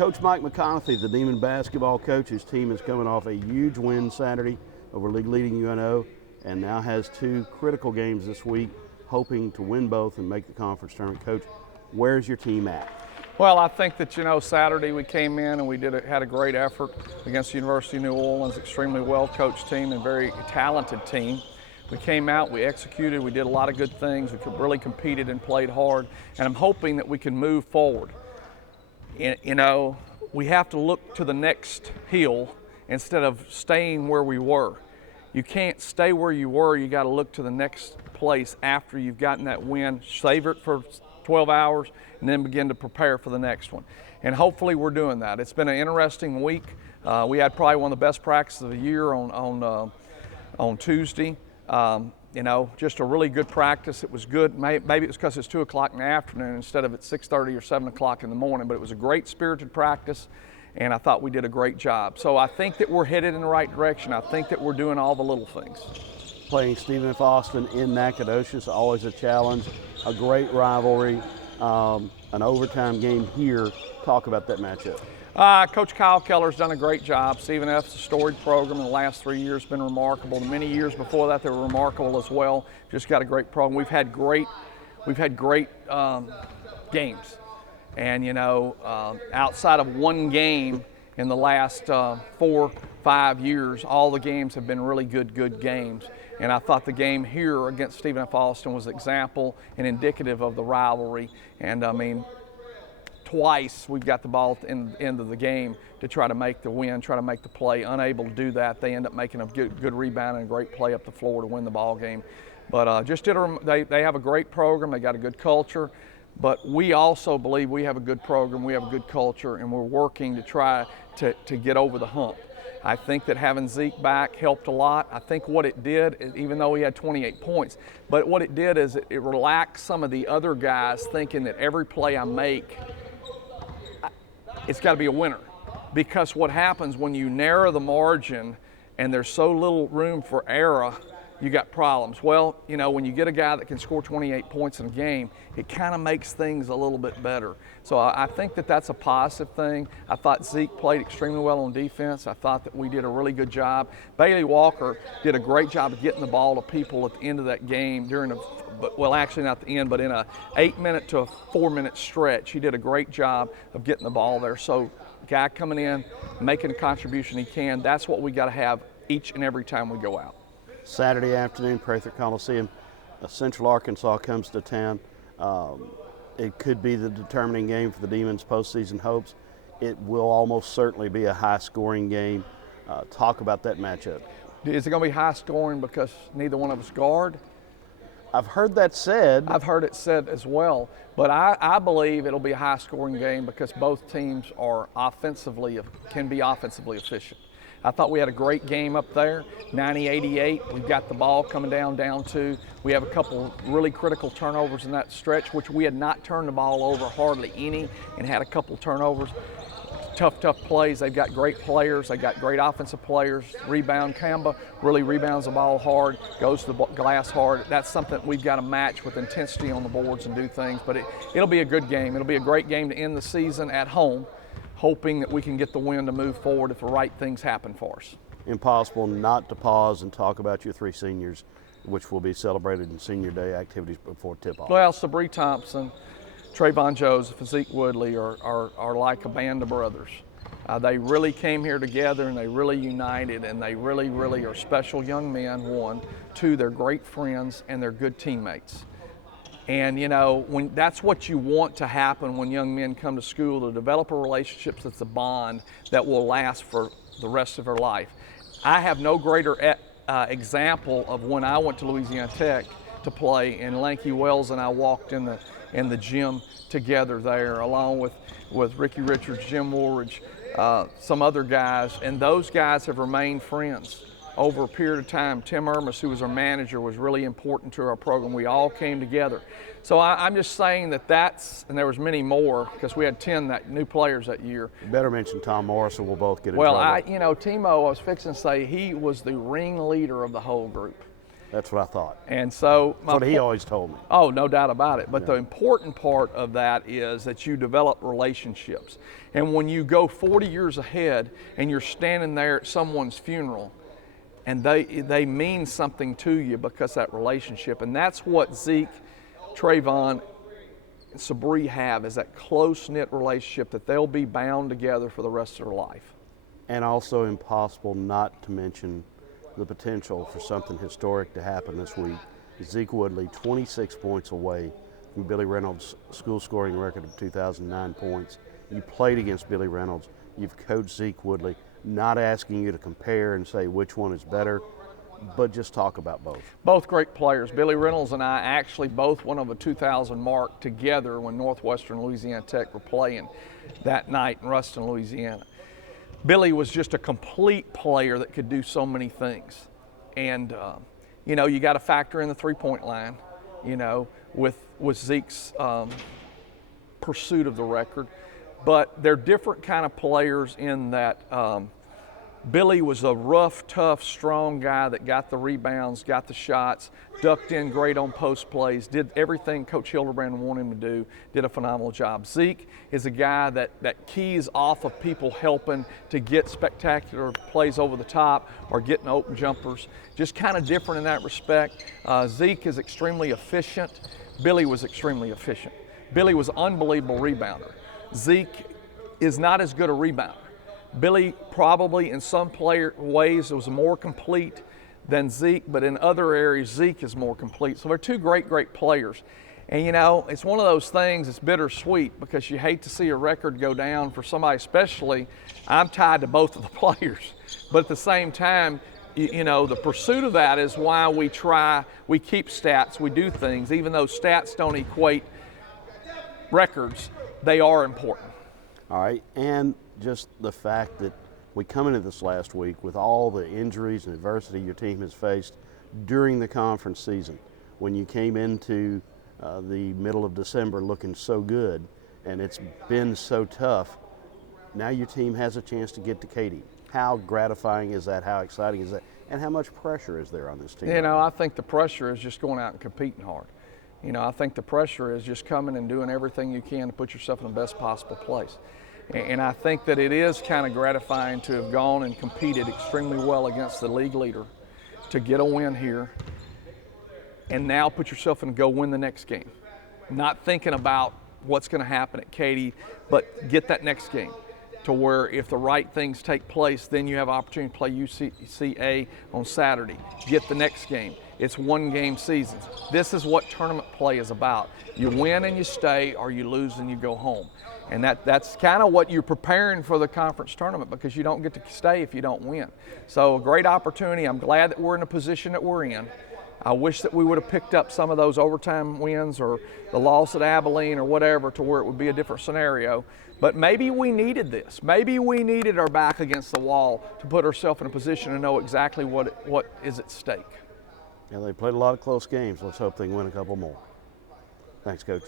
Coach Mike McConathy, the Demon basketball coach, his team is coming off a huge win Saturday over league-leading UNO and now has two critical games this week, hoping to win both and make the conference tournament. Coach, where's your team at? Well, I think that, Saturday we came in and we had a great effort against the University of New Orleans, extremely well-coached team and very talented team. We came out, we executed, we did a lot of good things, we really competed and played hard, and I'm hoping that we can move forward. We have to look to the next hill instead of staying where we were. You can't stay where you were, you got to look to the next place after you've gotten that win, savor it for 12 hours, and then begin to prepare for the next one. And hopefully we're doing that. It's been an interesting week. We had probably one of the best practices of the year on Tuesday. Just a really good practice. It was good. Maybe it was because it's 2 o'clock in the afternoon instead of at 6:30 or 7 o'clock in the morning, but it was a great spirited practice, and I thought we did a great job. So I think that we're headed in the right direction. I think that we're doing all the little things. Playing Stephen F. Austin in Nacogdoches, always a challenge, a great rivalry, an overtime game here. Talk about that matchup. Coach Kyle Keller's done a great job. Stephen F's storied program in the last 3 years been remarkable. The many years before that, they were remarkable as well. Just got a great program. We've had great games. And, outside of one game in the last 4-5 years, all the games have been really good games. And I thought the game here against Stephen F. Austin was example and indicative of the rivalry. And, twice we've got the ball at the end of the game to try to make the win, try to make the play. Unable to do that, they end up making a good rebound and a great play up the floor to win the ball game. But they have a great program, they got a good culture, but we also believe we have a good program, we have a good culture, and we're working to try to get over the hump. I think that having Zeke back helped a lot. I think what it did, even though he had 28 points, but what it did is it relaxed some of the other guys thinking that every play I make, it's got to be a winner. Because what happens when you narrow the margin and there's so little room for error, you got problems. Well, when you get a guy that can score 28 points in a game, it kind of makes things a little bit better. So I think that that's a positive thing. I thought Zeke played extremely well on defense. I thought that we did a really good job. Bailey Walker did a great job of getting the ball to people at the end of that game actually not the end, but in a 8-minute to a 4-minute stretch. He did a great job of getting the ball there. So guy coming in, making a contribution he can, that's what we got to have each and every time we go out. Saturday afternoon, Prather Coliseum, Central Arkansas comes to town. It could be the determining game for the Demons' postseason hopes. It will almost certainly be a high-scoring game. Talk about that matchup. Is it going to be high-scoring because neither one of us guard? I've heard that said. I've heard it said as well, but I believe it'll be a high-scoring game because both teams can be offensively efficient. I thought we had a great game up there, 90-88. We've got the ball coming down 2. We have a couple really critical turnovers in that stretch, which we had not turned the ball over hardly any and had a couple turnovers. Tough plays. They've got great players. They've got great offensive players. Rebound, Kamba really rebounds the ball hard, goes to the glass hard. That's something we've got to match with intensity on the boards and do things. But it'll be a good game. It'll be a great game to end the season at home, hoping that we can get the win to move forward if the right things happen for us. Impossible not to pause and talk about your 3 seniors, which will be celebrated in Senior Day activities before tip-off. Well, Sabree Thompson, Trayvon Joseph, and Zeke Woodley are like a band of brothers. They really came here together and they really united, and they really are special young men, 1. 2, they're great friends and they're good teammates. And when that's what you want to happen when young men come to school, to develop a relationship that's a bond that will last for the rest of their life. I have no greater example of when I went to Louisiana Tech to play, and Lanky Wells and I walked in the gym together there, along with Ricky Richards, Jim Woolridge, some other guys, and those guys have remained friends over a period of time. Tim Ermis, who was our manager, was really important to our program. We all came together. So I'm just saying and there was many more, because we had 10 new players that year. You better mention Tom Morris, or we'll both get in trouble. Well, Timo, I was fixing to say he was the ringleader of the whole group. That's what I thought. And so That's what he always told me. Oh, no doubt about it. But Yeah. the important part of that is that you develop relationships. And when you go 40 years ahead and you're standing there at someone's funeral and they mean something to you because of that relationship. And that's what Zeke, Trayvon, and Sabree have, is that close-knit relationship that they'll be bound together for the rest of their life. And also impossible not to mention the potential for something historic to happen this week. Zeke Woodley, 26 points away from Billy Reynolds' school scoring record of 2,009 points. You played against Billy Reynolds. You've coached Zeke Woodley. Not asking you to compare and say which one is better, but just talk about both. Both great players. Billy Reynolds and I actually both went over 2,000 mark together when Northwestern Louisiana Tech were playing that night in Ruston, Louisiana. Billy was just a complete player that could do so many things. And, you know, you got to factor in the three-point line, you know, with Zeke's pursuit of the record. But they're different kind of players in that Billy was a rough, tough, strong guy that got the rebounds, got the shots, ducked in great on post plays, did everything Coach Hildebrand wanted him to do, did a phenomenal job. Zeke is a guy that keys off of people helping to get spectacular plays over the top or getting open jumpers. Just kind of different in that respect. Zeke is extremely efficient. Billy was extremely efficient. Billy was an unbelievable rebounder. Zeke is not as good a rebounder. Billy probably in some ways was more complete than Zeke, but in other areas Zeke is more complete. So they're two great players. And you know, it's one of those things that's bittersweet because you hate to see a record go down for somebody, especially I'm tied to both of the players. But at the same time, you know, the pursuit of that is why we keep stats, we do things, even though stats don't equate records, they are important. All right, and just the fact that we come into this last week with all the injuries and adversity your team has faced during the conference season, when you came into the middle of December looking so good and it's been so tough, now your team has a chance to get to Katy. How gratifying is that? How exciting is that? And how much pressure is there on this team? You know, I think the pressure is just going out and competing hard. You know, I think the pressure is just coming and doing everything you can to put yourself in the best possible place. And I think that it is kind of gratifying to have gone and competed extremely well against the league leader to get a win here and now put yourself in and go win the next game. Not thinking about what's going to happen at Katy, but get that next game to where if the right things take place, then you have opportunity to play UCA on Saturday. Get the next game. It's one-game seasons. This is what tournament play is about. You win and you stay, or you lose and you go home. And that's kind of what you're preparing for the conference tournament, because you don't get to stay if you don't win. So a great opportunity. I'm glad that we're in the position that we're in. I wish that we would have picked up some of those overtime wins or the loss at Abilene or whatever to where it would be a different scenario. But maybe we needed this. Maybe we needed our back against the wall to put ourselves in a position to know exactly what is at stake. Yeah, they played a lot of close games. Let's hope they can win a couple more. Thanks, Coach.